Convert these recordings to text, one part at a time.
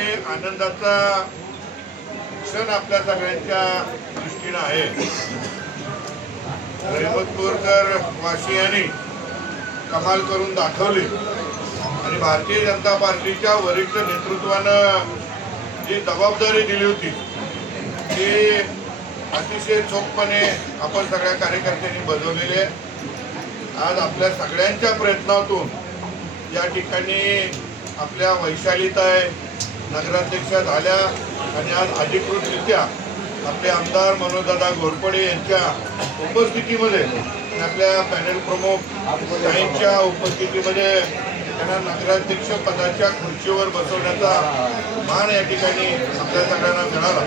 आनंदाचा क्षण आपल्या सगळ्यांच्या दृष्टीनं आहे. रेमोदपूरकर वाशी यांनी कमाल करून दाखवली. आणि भारतीय जनता पार्टीच्या वरिष्ठ नेतृत्वानं जी जबाबदारी दिली होती ती अतिशय चोखपणे आपण सगळ्या कार्यकर्त्यांनी बजावलेली आहे. आज आपल्या सगळ्यांच्या प्रयत्नातून या ठिकाणी आपल्या वैशालीत आहे नगराध्यक्षा झाल्या आणि आज अधिकृतरित्या आपले आमदार मनोजदादा घोरपडे यांच्या उपस्थितीमध्ये आपल्या पॅनल प्रमुख ताईंच्या उपस्थितीमध्ये त्यांना नगराध्यक्ष पदाच्या खुर्चीवर बसवण्याचा मान या ठिकाणी आपल्या सगळ्यांना मिळाला.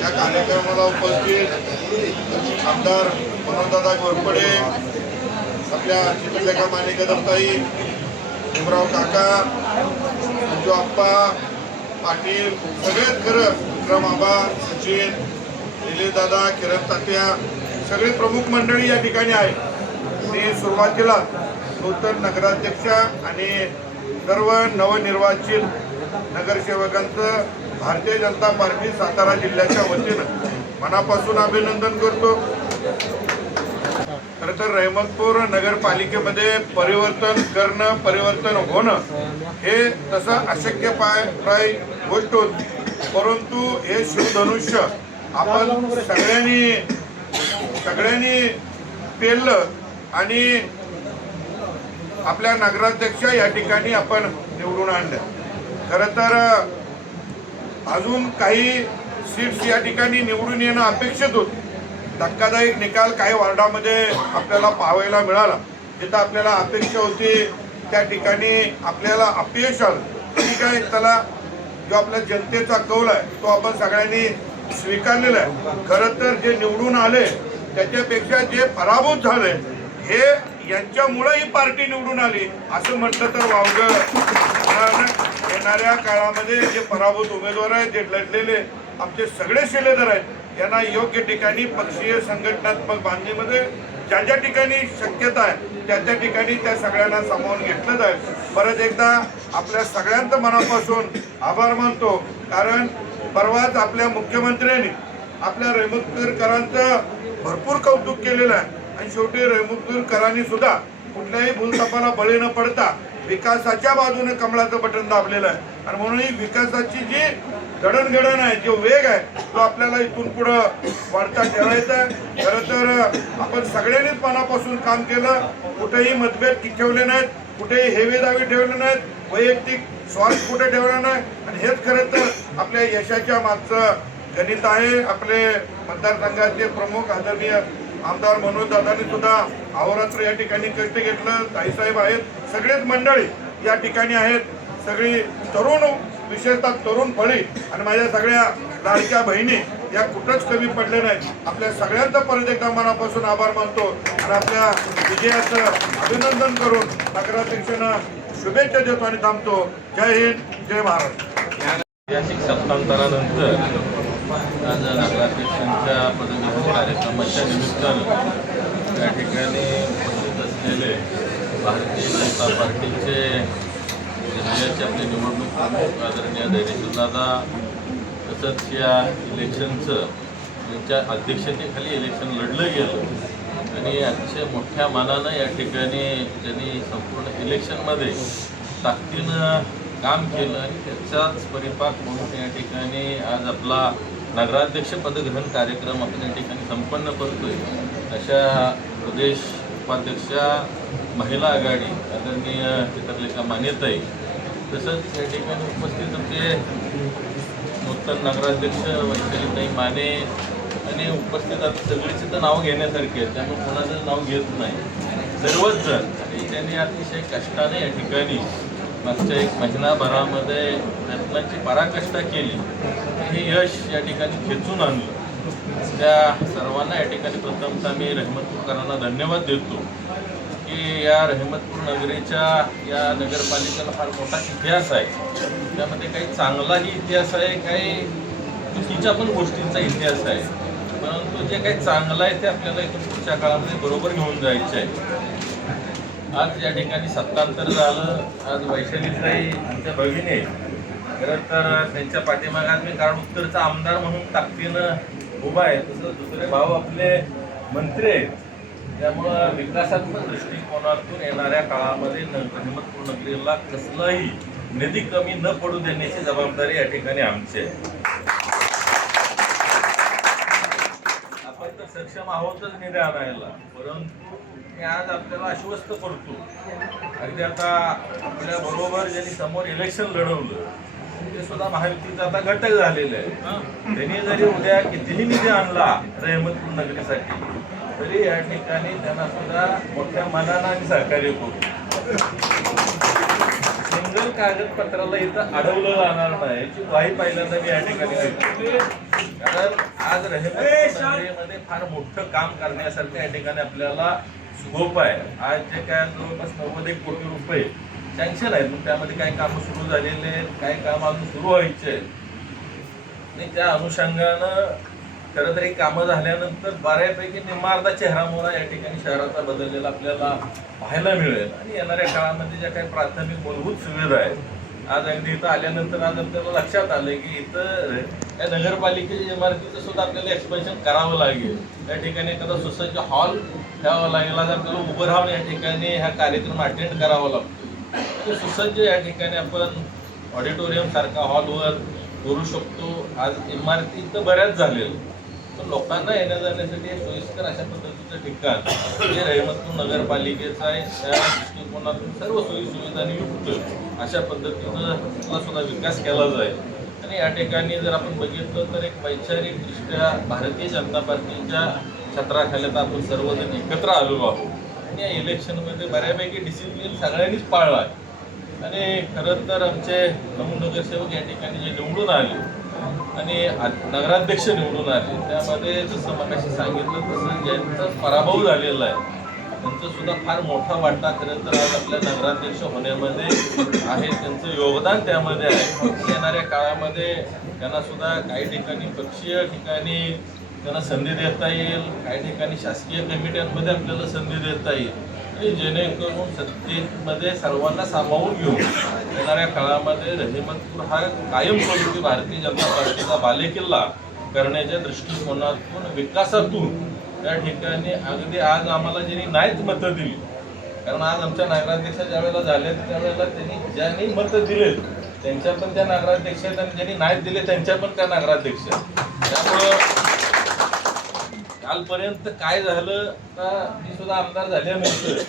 या कार्यक्रमाला उपस्थित आमदार मनोजदादा घोरपडे आपल्या चित्रलेखा माणिकदत्ताई भीमराव काका मंजू आप्पा पाटील सगळेच खरं विक्रम आबा सचिन दादा किरण तात्या सगळे प्रमुख मंडळी या ठिकाणी आहे मी सुरुवातीला नूतन नगराध्यक्ष आणि सर्व नवनिर्वाचित नगरसेवकांचं भारतीय जनता पार्टी सातारा जिल्ह्याच्या वतीनं मनापासून अभिनंदन करतो. खरं तर रहमतपूर नगरपालिकेमध्ये परिवर्तन करणं परिवर्तन होणं हे तसं अशक्य पाय प्राय गोष्ट होती. परंतु हे शिवधनुष्य आपण सगळ्यांनी सगळ्यांनी पेललं आणि आपल्या नगराध्यक्ष या ठिकाणी आपण निवडून आणलं. खरं तर अजून काही सीट्स या ठिकाणी निवडून येणं अपेक्षित होतं. धक्कादायक निकाल काही वॉर्डामध्ये आपल्याला पाहायला मिळाला. जिथं आपल्याला अपेक्षा होती त्या ठिकाणी आपल्याला अपयश आलं. ठीक आहे त्याला जो आपल्या जनतेचा कौल आहे तो आपण सगळ्यांनी स्वीकारलेला आहे. खरं तर जे निवडून आले त्याच्यापेक्षा जे पराभूत झाले हे यांच्यामुळे ही पार्टी निवडून आली असं म्हटलं तर वावगं. येणाऱ्या काळामध्ये जे पराभूत उमेदवार आहेत जे लढलेले आमचे सगळे शिलेदार आहेत. यांना योग्य ठिकाणी पक्षीय संघटनात्मक बांधणीमध्ये ज्या ज्या ठिकाणी शक्यता आहे त्या त्या ठिकाणी त्या सगळ्यांना सामावून घेतलं जाईल. परत एकदा आपल्या सगळ्यांचं मनापासून आभार मानतो. कारण परवाच आपल्या मुख्यमंत्र्यांनी आपल्या रेमुतकरांचं भरपूर कौतुक केलेलं आहे. आणि शेवटी रेमुतकरांनी सुद्धा कुठल्याही भूलतापाला बळी न पडता विकासाच्या बाजूने कमळाचं बटन दाबलेलं आहे. आणि म्हणून ही विकासाची जी जडणघडण आहे जो वेग आहे तो आपल्याला इथून पुढं वाढता ठेवायचा आहे. खरं तर आपण सगळ्यांनीच मनापासून काम केलं. कुठेही मतभेद ठेवले नाहीत कुठेही हेवेदावे ठेवले नाहीत. वैयक्तिक स्वार्थ कुठे ठेवला नाही. आणि हेच खरं तर आपल्या यशाच्या मागचं गणित आहे. आपले मतदारसंघाचे प्रमुख आदरणीय आमदार मनोज दादांनी सुद्धा अहोरात्र या ठिकाणी कष्ट घेतलं. ताईसाहेब आहेत. सगळेच मंडळी या ठिकाणी आहेत. सगळी तरुण विशेषतः तरुण फळी आणि माझ्या सगळ्या लाडक्या बहिणी या कुठंच कमी पडले नाहीत. आपल्या सगळ्यांचा परत एकदा मनापासून आभार मानतो आणि आपल्या विजयाचं अभिनंदन करून नगराध्यक्षांना शुभेच्छा देतो आणि थांबतो. जय हिंद जय महाराष्ट्र ऐतिहासिक सत्तांतरानंतर आज नगराध्यक्षांच्या पदग्रहण कार्यक्रमाच्या निमित्तानं या ठिकाणी उपस्थित असलेले भारतीय जनता पार्टीचे जिल्ह्याचे आपले निवडणूक प्रमुख आदरणीय दैरेश्वरदादा तसंच या इलेक्शनचं त्यांच्या अध्यक्षतेखाली इलेक्शन लढलं गेलं. आणि अतिशय मोठ्या मानानं या ठिकाणी त्यांनी संपूर्ण इलेक्शनमध्ये ताकदीनं काम केलं आणि त्याचाच परिपाक म्हणून या ठिकाणी आज आपला नगराध्यक्ष पदग्रहण कार्यक्रम आपण या ठिकाणी संपन्न करतोय. अशा प्रदेश उपाध्यक्षा महिला आघाडी आदरणीय चित्रलेखा मान्यताई तसंच या ठिकाणी उपस्थित आमचे नूतन नगराध्यक्ष वैशालीताई माने आणि उपस्थित आता सगळीच तर नाव घेण्यासारखी आहेत त्यामुळे कोणाचं नाव घेत नाही. सर्वच जण आणि त्यांनी अतिशय कष्टाने या ठिकाणी मागच्या एक महिनाभरामध्ये प्रयत्नांची पराकष्टा केली. हे यश या ठिकाणी खेचून आणलं. त्या सर्वांना या ठिकाणी प्रथमतः मी रहमतपूरकरांना धन्यवाद देतो. की या रहमतपूर नगरीच्या या नगरपालिकेला फार मोठा इतिहास आहे. त्यामध्ये काही चांगलाही इतिहास आहे काही चुकीच्या पण गोष्टींचा इतिहास आहे. परंतु जे काही चांगलं आहे ते आपल्याला इथून पुढच्या काळामध्ये बरोबर घेऊन जायचं आहे. आज या ठिकाणी सत्तांतर झालं आज वैशालीताई आमच्या भगिनी खरं तर त्यांच्या पाठीमागात मी कारण उत्तरचा आमदार म्हणून ताकदीनं उभा आहे. तसं दुसरे भाऊ आपले मंत्री आहेत. त्यामुळं विकासात्मक दृष्टिकोनातून येणाऱ्या काळामध्ये न- हिम्मतपूर नगरीला कसलाही निधी कमी न पडू देण्याची जबाबदारी या ठिकाणी आमची आहे. आपण तर सक्षम आहोतच निधी आणायला परंतु मी आज आपल्याला आश्वस्त करतो अगदी आता आपल्या बरोबर ज्यांनी समोर इलेक्शन लढवलं ते सुद्धा महायुतीचा आता घटक झालेले आहे. त्यांनी जरी उद्या कितीही निधी आणला रहमतपूर नगरीसाठी तरी या ठिकाणी त्यांना सुद्धा मोठ्या मनानं आम्ही सहकार्य करू. सिंगल कागदपत्राला इथं अडवलं जाणार नाही याची ग्वाही पहिल्यांदा मी या ठिकाणी कारण आज मध्ये फार मोठं काम करण्यासारखं या ठिकाणी आपल्याला स्कोप आहे. आज जे काय जवळपास नव्वद एक कोटी रुपये सँक्शन आहेत मग त्यामध्ये काही कामं सुरू झालेले आहेत काही काम अजून सुरू व्हायचे आहेत. आणि त्या अनुषंगानं खरं तर ही कामं झाल्यानंतर बऱ्यापैकी निम्मार्धा चेहरा मोहरा या ठिकाणी शहराचा बदललेला आपल्याला पाहायला मिळेल. आणि येणाऱ्या काळामध्ये ज्या काही प्राथमिक मूलभूत सुविधा आहेत आज अगदी इथं आल्यानंतर आज आपल्याला लक्षात आलं की इथं या नगरपालिकेच्या इमारतीचं सुद्धा आपल्याला एक्सपेन्शन करावं लागेल. त्या ठिकाणी एखादा सुसज्ज हॉल ठेवावा लागेल. आज आपल्याला उभं राहून या ठिकाणी हा कार्यक्रम अटेंड करावा लागतो. सुसज्ज या ठिकाणी आपण ऑडिटोरियम सारखा हॉलवर करू शकतो. आज इमारती तर बऱ्याच झालेलं तर लोकांना येण्या जाण्यासाठी सोयीस्कर अशा पद्धतीचं ठिकाण जे रहिमतपूर नगरपालिकेचं आहे त्या दृष्टिकोनातून सर्व सोयी सुविधांनी युक्त अशा पद्धतीनं सुद्धा विकास केला जाईल. आणि या ठिकाणी जर आपण बघितलं तर एक वैचारिकदृष्ट्या भारतीय जनता पार्टीच्या छत्राखाली तर आपण सर्वजण एकत्र आलेलो आहोत. आणि या इलेक्शनमध्ये बऱ्यापैकी डिसिप्लिन सगळ्यांनीच पाळला आहे. आणि खरं तर आमचे नऊ नगरसेवक या ठिकाणी जे निवडून आले आणि नगराध्यक्ष निवडून आले. त्यामध्ये जसं मगाशी सांगितलं तसं ज्यांचा पराभव झालेला आहे त्यांचं सुद्धा फार मोठा वाटा खरं तर आज आपल्या नगराध्यक्ष होण्यामध्ये आहे. त्यांचं योगदान त्यामध्ये आहे. येणाऱ्या काळामध्ये त्यांना सुद्धा काही ठिकाणी पक्षीय ठिकाणी त्यांना संधी देता येईल. काही ठिकाणी शासकीय कमिट्यांमध्ये आपल्याला संधी देता येईल. आणि जेणेकरून सत्तेमध्ये सर्वांना सामावून घेऊन येणाऱ्या काळामध्ये रहिमतपूर हा कायमस्वरूपी भारतीय जनता पार्टीचा बालेकिल्ला करण्याच्या दृष्टिकोनातून विकासातून त्या ठिकाणी अगदी आज आम्हाला ज्यांनी नाहीच मतं दिली कारण आज आमच्या नगराध्यक्ष ज्यावेळेला झाल्या त्यावेळेला त्यांनी ज्यांनी मतं दिलेत त्यांच्या पण त्या नगराध्यक्ष आहेत आणि ज्यांनी नाहीत दिले त्यांच्या पण त्या नगराध्यक्ष आहेत. त्यामुळं कालपर्यंत काय झालं तर मी सुद्धा आमदार झाल्यानंतर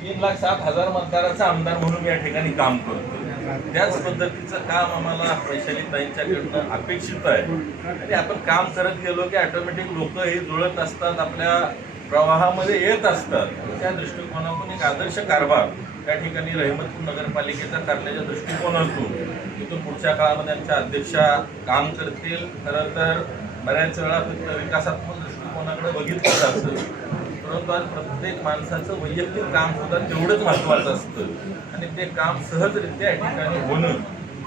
तीन लाख सात हजार मतदाराचा आमदार म्हणून या ठिकाणी काम करतो त्याच पद्धतीचं काम आम्हाला वैशाली ताईंच्याकडनं अपेक्षित आहे. आणि आपण काम करत गेलो की ऑटोमॅटिक लोक हे जुळत असतात आपल्या प्रवाहामध्ये येत असतात. त्या दृष्टिकोनातून एक आदर्श कारभार त्या ठिकाणी रहिमतपूर नगरपालिकेचा करण्याच्या दृष्टिकोनातून तिथून पुढच्या काळामध्ये आमच्या अध्यक्षा काम करतील. खरं तर बऱ्याच वेळा फक्त विकासात्मक कोणाकडे बघितलं जातं परंतु आज प्रत्येक माणसाचं वैयक्तिक काम सुद्धा तेवढंच महत्वाचं असतं. आणि ते काम सहजरित्या या ठिकाणी होणं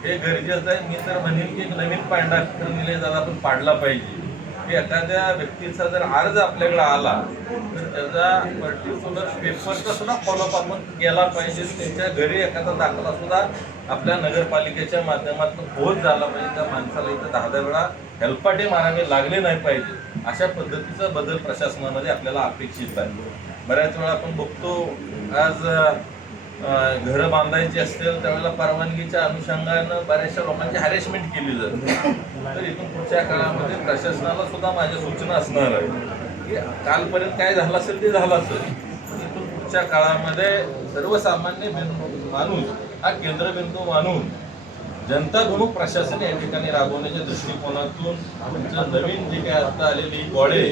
हे गरजेचं आहे. मी तर म्हणेन की एक नवीन पांडा निलय आज आपण पाडला पाहिजे. की एखाद्या व्यक्तीचा जर अर्ज आपल्याकडे आला तर त्याचा पर्टिक्युलर पेपरचा सुद्धा फॉलोअप आपण केला पाहिजे. त्यांच्या घरी एखादा दाखला सुद्धा आपल्या नगरपालिकेच्या माध्यमातून पोहोच झाला पाहिजे. त्या माणसाला इथं दहा दहा वेळा हेल्पाटे मारावे लागले नाही पाहिजे. अशा पद्धतीचा बदल प्रशासनामध्ये आपल्याला अपेक्षित आहे. बऱ्याच वेळा आपण बघतो आज घरं बांधायची असतील त्यावेळेला परवानगीच्या अनुषंगानं बऱ्याचशा लोकांची हॅरेसमेंट केली जाते. तर इथून पुढच्या काळामध्ये प्रशासनाला सुद्धा माझ्या सूचना असणार आहे की कालपर्यंत काय झालं असेल ते झालं असेल. इथून पुढच्या काळामध्ये सर्वसामान्य माणूस हा केंद्रबिंदू मानून जनताभिमुख प्रशासन या ठिकाणी राबवण्याच्या दृष्टिकोनातून आमचं नवीन जे काय आता आलेली गोळे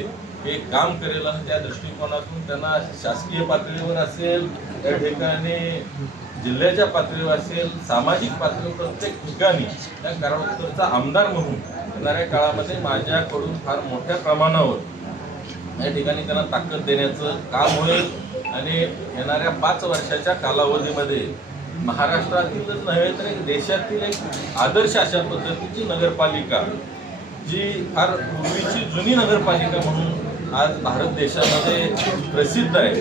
हे काम करेल त्या दृष्टिकोनातून त्यांना शासकीय पातळीवर असेल त्या ठिकाणी जिल्ह्याच्या पातळीवर असेल सामाजिक पातळीवर प्रत्येक ठिकाणी त्या कारणोत्तरचा आमदार म्हणून येणाऱ्या काळामध्ये माझ्याकडून फार मोठ्या प्रमाणावर या ठिकाणी त्यांना ताकद देण्याचं काम होईल. आणि येणाऱ्या पाच वर्षाच्या कालावधीमध्ये महाराष्ट्रातीलच नव्हे तर एक देशातील एक आदर्श अशा पद्धतीची नगरपालिका जी फार पूर्वीची जुनी नगरपालिका म्हणून आज भारत देशामध्ये प्रसिद्ध आहे.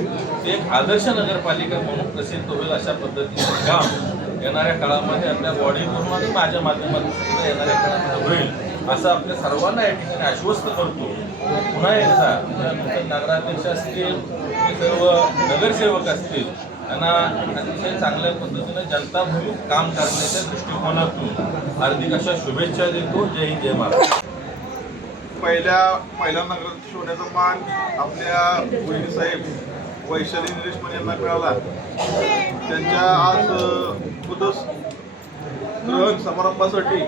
ते एक आदर्श नगरपालिका म्हणून प्रसिद्ध होईल अशा पद्धतीचं काम येणाऱ्या काळामध्ये आपल्या बॉडीवरून आणि माझ्या माध्यमातून सुद्धा येणाऱ्या काळामध्ये होईल असं आपल्या सर्वांना या ठिकाणी आश्वस्त करतो. पुन्हा एकदा नगराध्यक्ष असतील सर्व नगरसेवक असतील त्यांना अतिशय चांगल्या पद्धतीने जनताभिमुख काम करण्याच्या दृष्टिकोनातून हार्दिक अशा शुभेच्छा देतो. जय हिंद जय महाराज पहिल्या महिला नगराध्यक्ष होण्याचा मान आपल्या वहिनी साहेब वैशाली निलेशमन यांना मिळाला. त्यांच्या आज उदस ग्रहण समारंभासाठी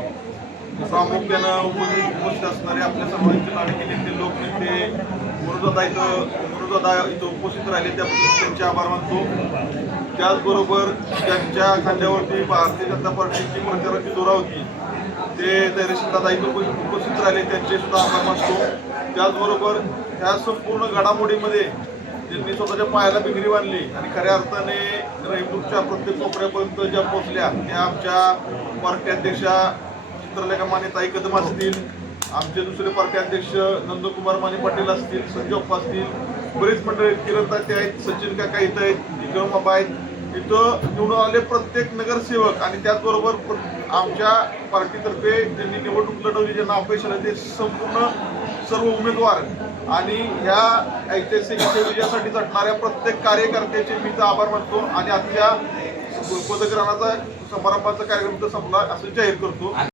प्रामुख्यानं उपस्थित उपस्थित असणारे आपल्या समाजाचे लाडके नेते लोकनेते मनोजदा इथं मनोजदा इथं उपस्थित राहिले. त्याबद्दल त्यांचे आभार मानतो. त्याचबरोबर त्यांच्या खांद्यावरती भारतीय जनता पार्टीची प्रचाराची दोरा होती. ते धैर्यशील इथं उपस्थित राहिले. त्यांचे सुद्धा आभार मानतो. त्याचबरोबर ह्या संपूर्ण घडामोडीमध्ये त्यांनी स्वतःच्या पायाला बिगरी बांधली आणि खऱ्या अर्थाने रहिपूरच्या प्रत्येक कोपऱ्यापर्यंत ज्या पोहोचल्या त्या आमच्या पार्टी अध्यक्षा चित्रलेखा माने ताई कदम असतील आमचे दुसरे पार्टी अध्यक्ष नंदकुमार माने पाटील असतील संजय असतील बरेच मंडळी किरण ताते आहेत सचिन काका इथं आहेत विक्रम बाबा आहेत. इथं निवडून आले प्रत्येक नगरसेवक आणि त्याचबरोबर आमच्या पार्टीतर्फे ज्यांनी निवडणूक लढवली ज्यांना अपयश आलं ते संपूर्ण सर्व उमेदवार आणि ह्या ऐतिहासिक विजयासाठी झटणाऱ्या प्रत्येक कार्यकर्त्याचे मी तर आभार मानतो आणि आजच्या पदग्रहणाचा समारंभाचा कार्यक्रम तर संपला असं जाहीर करतो.